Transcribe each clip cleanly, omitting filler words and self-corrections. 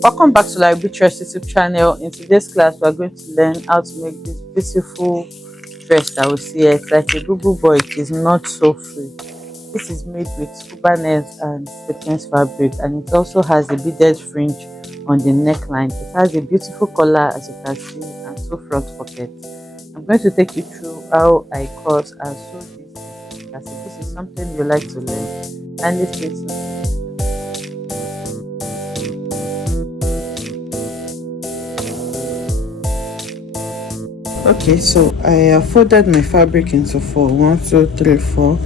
Welcome back to Library Trust YouTube channel. In today's class, we are going to learn how to make this beautiful dress that we see here. It's like a bubu, but it is not so free. This is made with scuba nets and sequins fabric, and it also has a beaded fringe on the neckline. It has a beautiful collar, as you can see, and two front pockets. I'm going to take you through how I cut and sew this. As if this is something you like to learn, and let's get to. Okay, so I have folded my fabric into four. 1, 2, 3, 4.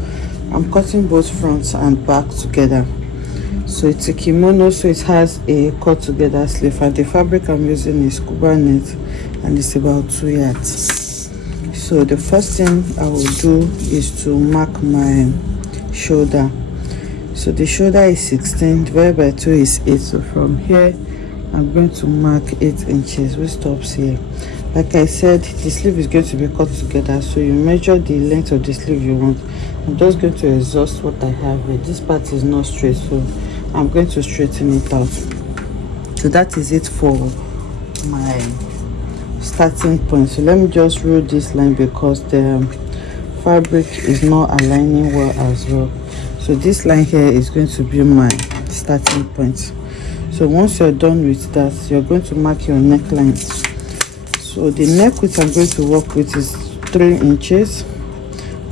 I'm cutting both fronts and back together. So it's a kimono, so it has a cut together sleeve, and the fabric I'm using is scuba net, and it's about 2 yards. So the first thing I will do is to mark my shoulder. So the shoulder is 16 divided by 2 is 8. So from here I'm going to mark 8 inches, which stops here. Like I said, the sleeve is going to be cut together, so you measure the length of the sleeve you want. I'm just going to exhaust what I have here. This part is not straight, so I'm going to straighten it out. So that is it for my starting point. So let me just roll this line because the fabric is not aligning well as well. So this line here is going to be my starting point. So once you're done with that, you're going to mark your neckline. So the neck width I'm going to work with is 3 inches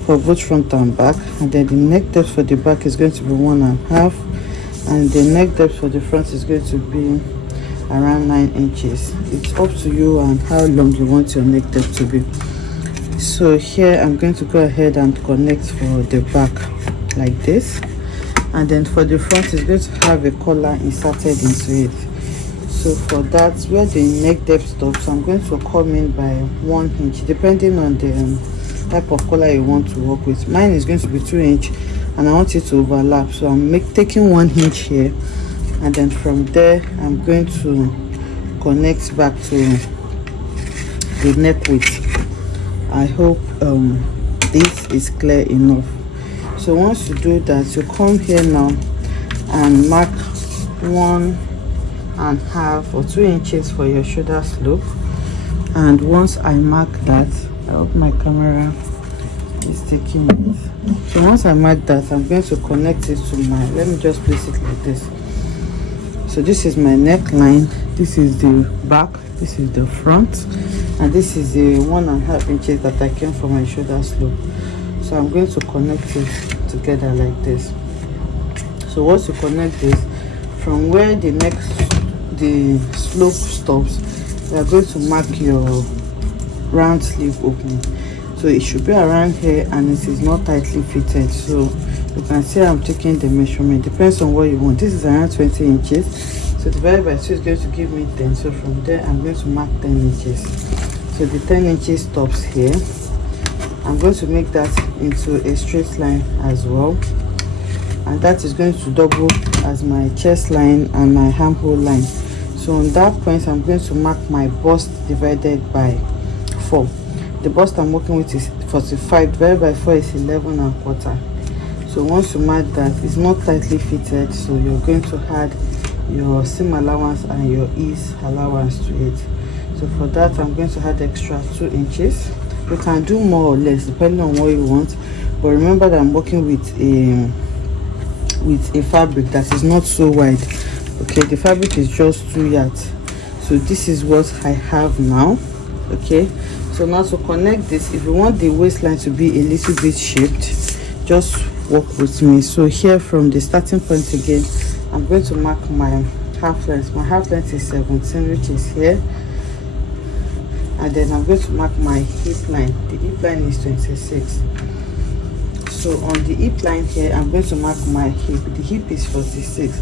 for both front and back, and then the neck depth for the back is going to be 1.5, and the neck depth for the front is going to be around 9 inches. It's up to you and how long you want your neck depth to be. So here I'm going to go ahead and connect for the back like this, and then for the front is going to have a collar inserted into it. So for that, where the neck depth stops, I'm going to come in by 1 inch, depending on the type of collar you want to work with. Mine is going to be 2 inch, and I want it to overlap. So I'm taking 1 inch here, and then from there I'm going to connect back to the neck width. I hope this is clear enough. So once you do that, you come here now and mark 1.5 or 2 inches for your shoulder slope. And once I mark that, I hope my camera is taking it. So once I mark that, I'm going to connect it to my, let me just place it like this. So this is my neckline, this is the back, this is the front, and this is the 1.5 inches that I came from my shoulder slope. So I'm going to connect it together like this. So once you connect this, from where the slope stops, you are going to mark your round sleeve opening. So it should be around here, and it is not tightly fitted. So you can see I'm taking the measurement, depends on what you want. This is around 20 inches, so divided by 2 is going to give me 10. So from there I'm going to mark 10 inches. So the 10 inches stops here. I'm going to make that into a straight line as well, and that is going to double as my chest line and my armhole line. So on that point, I'm going to mark my bust divided by 4. The bust I'm working with is 45, divided by 4 is 11.25. So once you mark that, it's not tightly fitted, so you're going to add your seam allowance and your ease allowance to it. So for that, I'm going to add extra 2 inches. You can do more or less depending on what you want, but remember that I'm working with a fabric that is not so wide. Okay, the fabric is just 2 yards, so this is what I have now. Okay, so now to connect this, if you want the waistline to be a little bit shaped, just work with me. So here from the starting point again, I'm going to mark my half length. My half length is 17, which is here, and then I'm going to mark my hip line. The hip line is 26. So on the hip line here, I'm going to mark my hip. The hip is 46.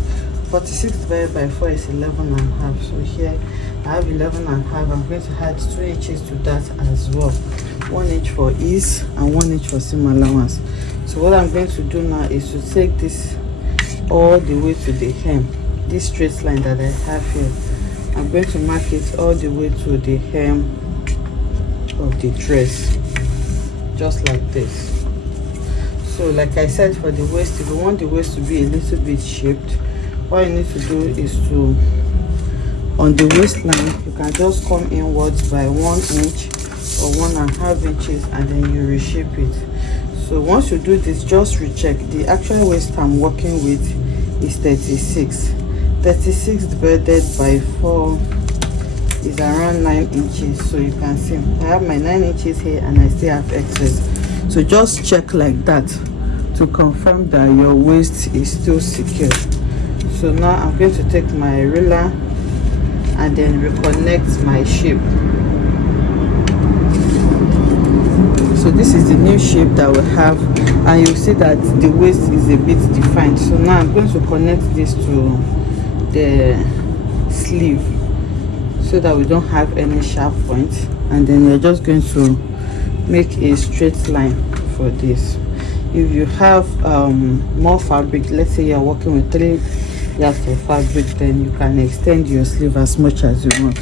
46 divided by 4 is 11.5. So here I have 11.5. I'm going to add 2 inches to that as well. 1 inch for ease and 1 inch for seam allowance. So what I'm going to do now is to take this all the way to the hem. This straight line that I have here, I'm going to mark it all the way to the hem of the dress, just like this. So like I said, for the waist, if you want the waist to be a little bit shaped, what you need to do is to on the waistline, you can just come inwards by 1 inch or 1.5 inches, and then you reshape it. So once you do this, just recheck. The actual waist I'm working with is 36. 36 divided by 4 is around 9 inches. So you can see I have my 9 inches here and I still have excess. So just check like that to confirm that your waist is still secure. So now I'm going to take my ruler and then reconnect my shape. So this is the new shape that we have, and you'll see that the waist is a bit defined. So now I'm going to connect this to the sleeve so that we don't have any sharp points, and then we're just going to make a straight line for this. If you have more fabric, let's say you're working with 3 yards of fabric, then you can extend your sleeve as much as you want.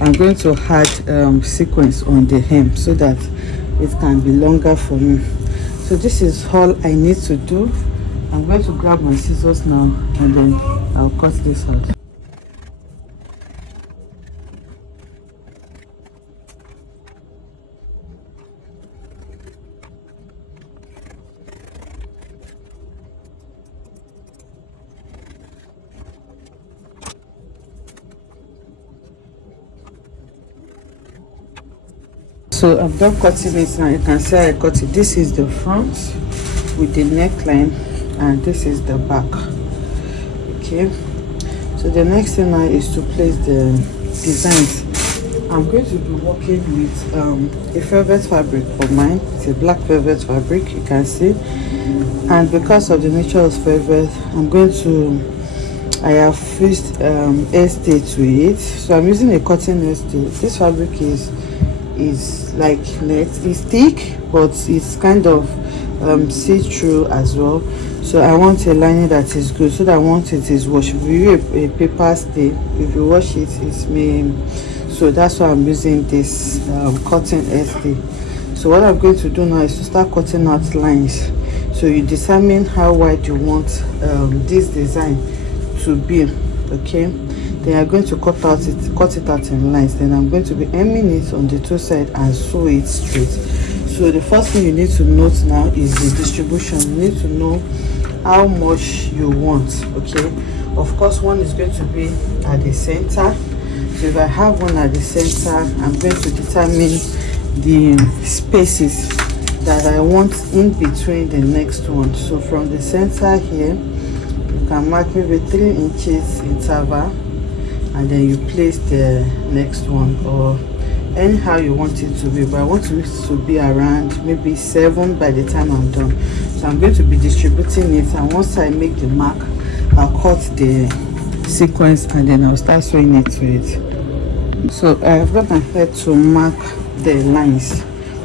I'm going to add sequins on the hem so that it can be longer for me. So this is all I need to do. I'm going to grab my scissors now and then I'll cut this out. So I'm done cutting it now. You can see I cut it. This is the front with the neckline and this is the back. Okay, so the next thing now is to place the designs. I'm going to be working with a velvet fabric for mine. It's a black velvet fabric, you can see, and because of the nature of velvet, I have fused hairstay to it. So I'm using a cotton hairstay. This fabric is like net. It's thick, but it's kind of see-through as well. So I want a lining that is good, so that once it is washed, if you use a paper stay, if you wash it, it may. So that's why I'm using this cotton hairstay. So what I'm going to do now is to start cutting out lines. So you determine how wide you want this design to be. Okay, then I'm going to cut it out in lines. Then I'm going to be hemming it on the 2 sides and sew it straight. So the first thing you need to note now is the distribution. You need to know how much you want. Okay, of course one is going to be at the center. So if I have one at the center, I'm going to determine the spaces that I want in between the next one. So from the center here, you can mark maybe 3 inches interval, and then you place the next one, or anyhow you want it to be, but I want it to be around maybe 7 by the time I'm done. So I'm going to be distributing it, and once I make the mark, I'll cut the sequence and then I'll start sewing it to it. So I have got my head to mark the lines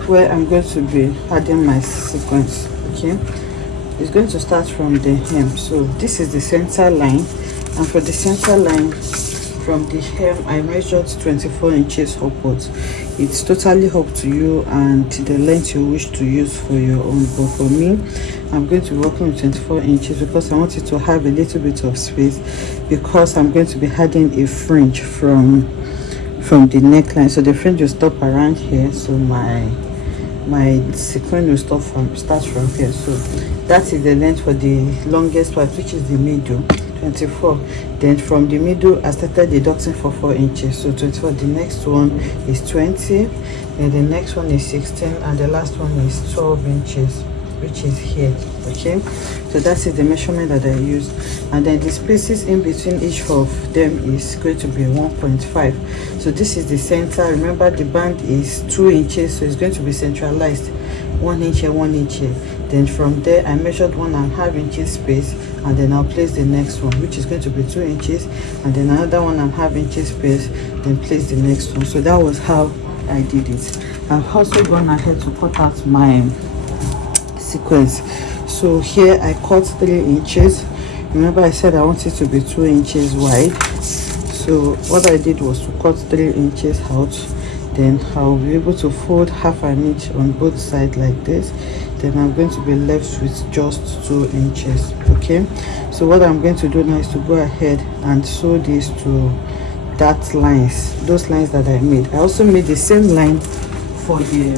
where I'm going to be adding my sequence. Okay, it's going to start from the hem. So this is the center line, and for the center line from the hem I measured 24 inches upwards. It's totally up to you and the length you wish to use for your own, but for me I'm going to be working with 24 inches because I want it to have a little bit of space, because I'm going to be adding a fringe from the neckline. So the fringe will stop around here, so my sequin will start from here. So that is the length for the longest part, which is the middle, 24. Then from the middle I started deducting for 4 inches. So 24, the next one is 20, and the next one is 16, and the last one is 12 inches, which is here. Okay, so that is the measurement that I used, and then the spaces in between each of them is going to be 1.5. so this is the center. Remember the band is 2 inches, so it's going to be centralized, 1 inch here, 1 inch here. Then from there I measured 1.5 inches space, and then I'll place the next one, which is going to be 2 inches, and then another 1.5 inches space, then place the next one. So that was how I did it. I've also gone ahead to cut out my sequence. So here I cut 3 inches. Remember I said I want it to be 2 inches wide. So what I did was to cut 3 inches out. Then I'll be able to fold 1/2 inch on both sides like this. Then I'm going to be left with just 2 inches. Okay, so what I'm going to do now is to go ahead and sew this to that lines, those lines that I made. I also made the same line for the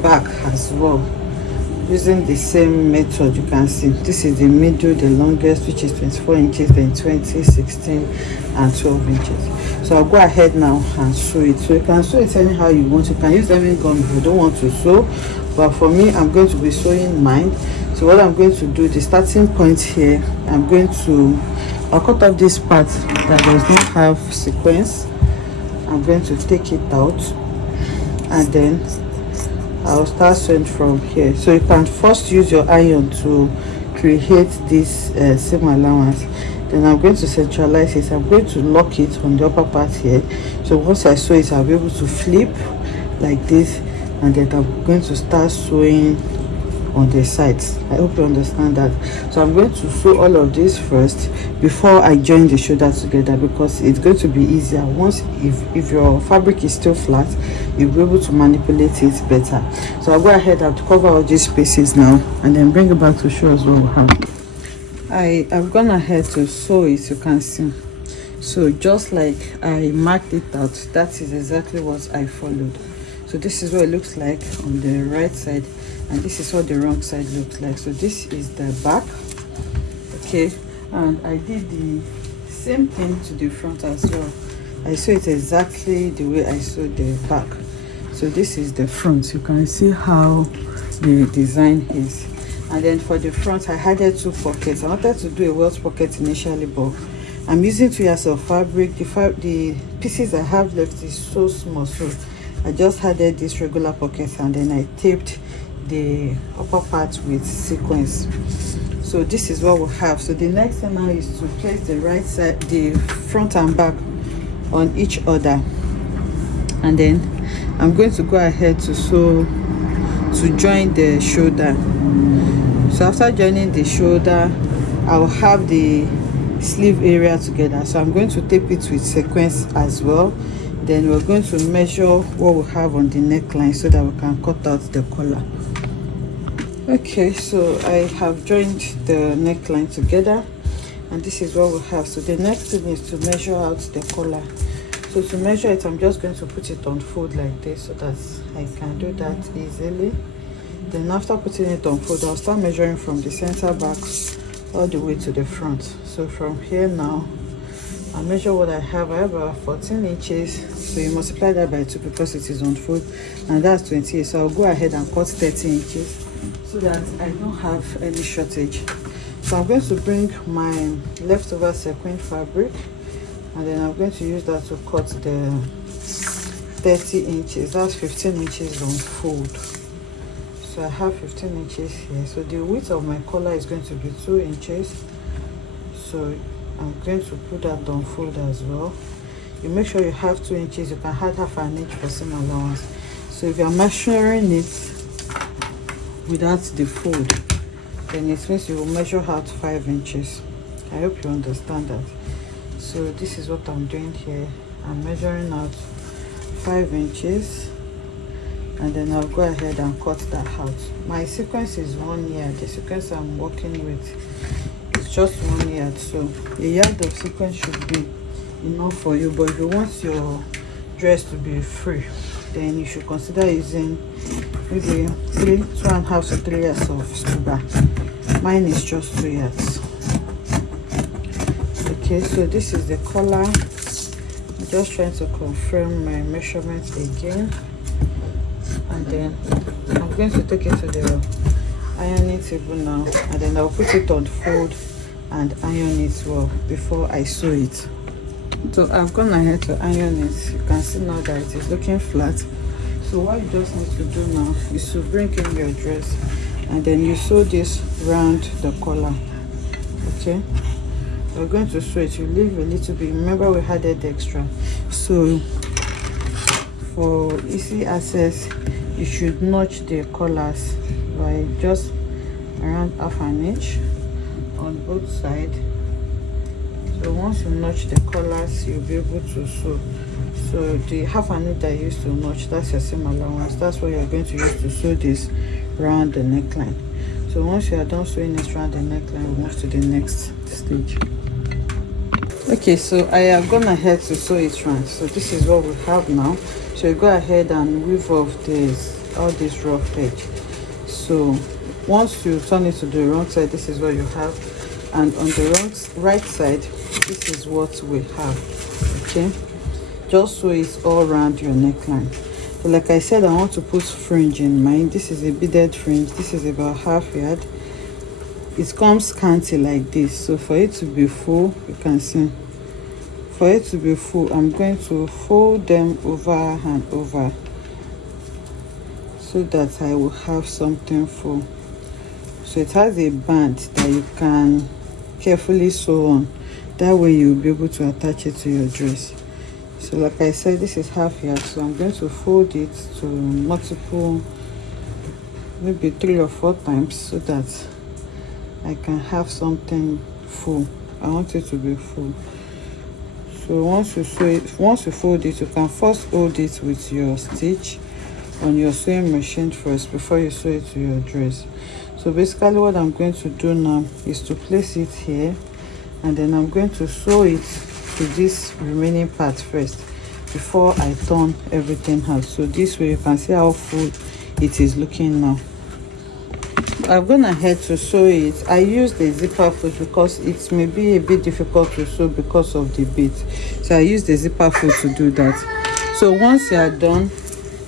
back as well, using the same method. You can see this is the middle, the longest, which is 24 inches, then 20, 16 and 12 inches. So I'll go ahead now and sew it. So you can sew it anyhow you want. You can use any gun if you don't want to sew, but for me, I'm going to be sewing mine. So what I'm going to do, the starting point here, I'll cut off this part that does not have sequence. I'm going to take it out, and then I'll start sewing from here. So you can first use your iron to create this seam allowance. Then I'm going to centralize it. I'm going to lock it on the upper part here. So once I sew it, I'll be able to flip like this, and then I'm going to start sewing on the sides. I hope you understand that. So I'm going to sew all of this first before I join the shoulders together, because it's going to be easier once, if your fabric is still flat, you'll be able to manipulate it better. So I'll go ahead and cover all these spaces now, and then bring it back to show us what we have. I've gone ahead to sew it, you can see. So just like I marked it out, that is exactly what I followed. So this is what it looks like on the right side, and this is what the wrong side looks like. So this is the back, okay, and I did the same thing to the front as well. I sew it exactly the way I sewed the back. So this is the front. You can see how the design is. And then for the front, I added 2 pockets. I wanted to do a welt pocket initially, but I'm using 2 yards of fabric. The pieces I have left is so small, so I just added this regular pocket, and then I taped the upper part with sequins. So this is what we have. So the next thing now is to place the right side, the front and back on each other, and then I'm going to go ahead to sew to join the shoulder. So after joining the shoulder, I'll have the sleeve area together. So I'm going to tape it with sequins as well. Then we're going to measure what we have on the neckline so that we can cut out the collar. Okay, so I have joined the neckline together, and this is what we have. So the next thing is to measure out the collar. So to measure it, I'm just going to put it on fold like this so that I can do that easily. Then after putting it on fold, I'll start measuring from the center back all the way to the front. So from here now, I'll measure what I have. I have about 14 inches. So you multiply that by 2 because it is on fold, and that's 28. So I'll go ahead and cut 30 inches so that I don't have any shortage. So I'm going to bring my leftover sequin fabric, and then I'm going to use that to cut the 30 inches. That's 15 inches on fold. So I have 15 inches here. So the width of my collar is going to be 2 inches. So I'm going to put that on fold as well. You make sure you have 2 inches. You can add half an inch for seam allowance. So if you're measuring it without the fold, then it means you will measure out 5 inches. I hope you understand that. So this is what I'm doing here. I'm measuring out 5 inches, and then I'll go ahead and cut that out. My sequence is 1 yard. The sequence I'm working with is just 1 yard, so a yard of sequence should be enough for you. But if you want your dress to be free, then you should consider using maybe 2.5 to 3 yards of scuba. Mine is just 2 yards. Okay, so this is the collar. I'm just trying to confirm my measurements again, and then I'm going to take it to the ironing table now, and then I'll put it on fold and iron it well before I sew it. So I've gone ahead to iron it. You can see now that it is looking flat. So what you just need to do now is to bring in your dress, and then you sew this round the collar. Okay, we're going to sew it. You leave a little bit. Remember, we added extra. So for easy access, you should notch the collars by just around half an inch on both sides. So once you notch the collars, you'll be able to sew. So the half an inch that you used to notch, that's your seam allowance. That's what you're going to use to sew this round the neckline. So once you are done sewing it around the neckline, we'll move to the next stage. Okay, so I have gone ahead to sew it round. So this is what we have now. So you go ahead and weave off this rough edge. So once you turn it to the wrong side, this is what you have, and on the right side, this is what we have. Okay, just sew it all around your neckline. So like I said, I want to put fringe in mine. This is a beaded fringe. This is about half yard. It comes scanty like this, so for it to be full, you can see, for it to be full, I'm going to fold them over and over so that I will have something full. So it has a band that you can carefully sew on, that way you'll be able to attach it to your dress. So like I said, this is half yard, so I'm going to fold it to multiple, maybe 3 or 4 times, so that I can have something full. I want it to be full. So once you fold it, you can first hold it with your stitch on your sewing machine first before you sew it to your dress. So basically what I'm going to do now is to place it here, and then I'm going to sew it to this remaining part first before I turn everything out. So this way you can see how full it is looking now. I've gone ahead to sew it. I used the zipper foot because it may be a bit difficult to sew because of the beads, so I used the zipper foot to do that. So once you are done,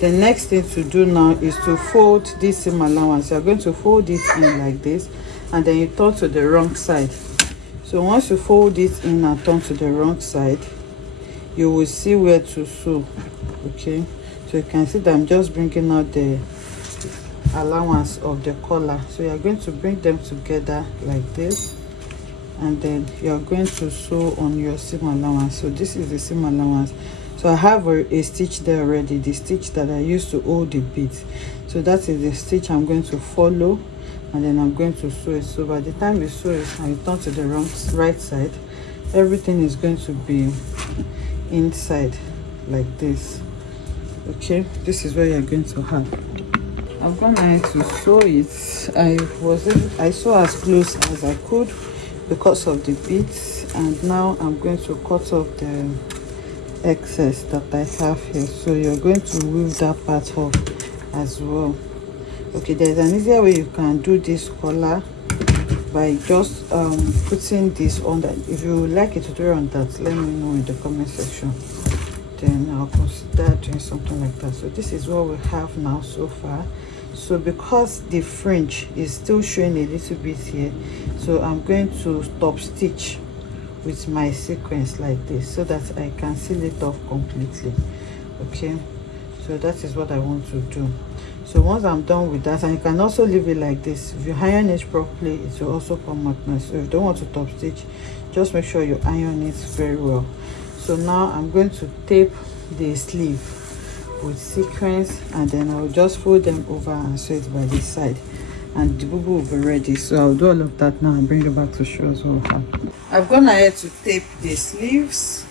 the next thing to do now is to fold this seam allowance. You're going to fold it in like this, and then you turn to the wrong side. So once you fold it in and turn to the wrong side, you will see where to sew. Okay, so you can see that I'm just bringing out the allowance of the collar. So you're going to bring them together like this, and then you're going to sew on your seam allowance. So this is the seam allowance. So I have a stitch there already, the stitch that I used to hold the beads. So that is the stitch I'm going to follow, and then I'm going to sew it. So by the time you sew it and you turn to the right side, everything is going to be inside like this. Okay, this is what you're going to have. I'm gonna to sew it. I sew as close as I could because of the beads, and now I'm going to cut off the excess that I have here. So you're going to weave that part off as well. Okay, there's an easier way you can do this collar by just putting this on that. If you would like a tutorial on that, let me know in the comment section, then I'll consider doing something like that. So this is what we have now so far. So because the fringe is still showing a little bit here, so I'm going to top stitch with my sequins like this so that I can seal it off completely. Okay, so that is what I want to do. So once I'm done with that, and you can also leave it like this, if you iron it properly, it will also come out nice. So if you don't want to top stitch, just make sure you iron it very well. So now I'm going to tape the sleeve with sequins, and then I'll just fold them over and sew it by this side, and the bubu will be ready. So I'll do all of that now and bring it back to show us what we have. I've gone ahead to tape the sleeves,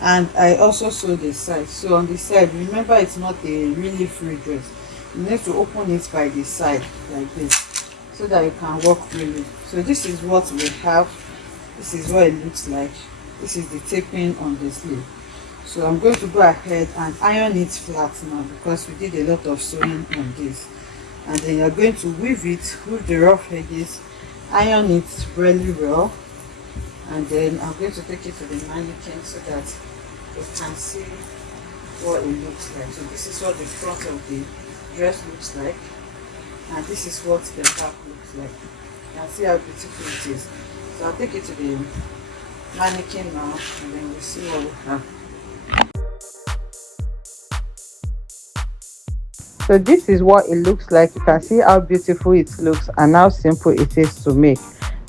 and I also sew the side. So on the side, remember it's not a really free dress, you need to open it by the side like this so that you can work freely. So this is what we have. This is what it looks like. This is the taping on the sleeve. So I'm going to go ahead and iron it flat now because we did a lot of sewing on this. And then you're going to weave it with the rough edges, iron it really well, and then I'm going to take it to the mannequin so that you can see what it looks like. So this is what the front of the dress looks like, and this is what the back looks like. You can see how beautiful it is. So I'll take it to the mannequin now, and then we'll see what we have. So this is what it looks like. You can see how beautiful it looks and how simple it is to make.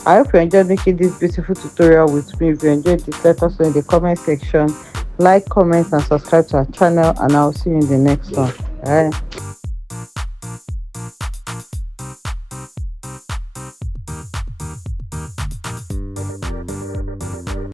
I hope you enjoyed making this beautiful tutorial with me. If you enjoyed this, let us know in the comment section. Like, comment and subscribe to our channel, and I'll see you in the next one. Bye.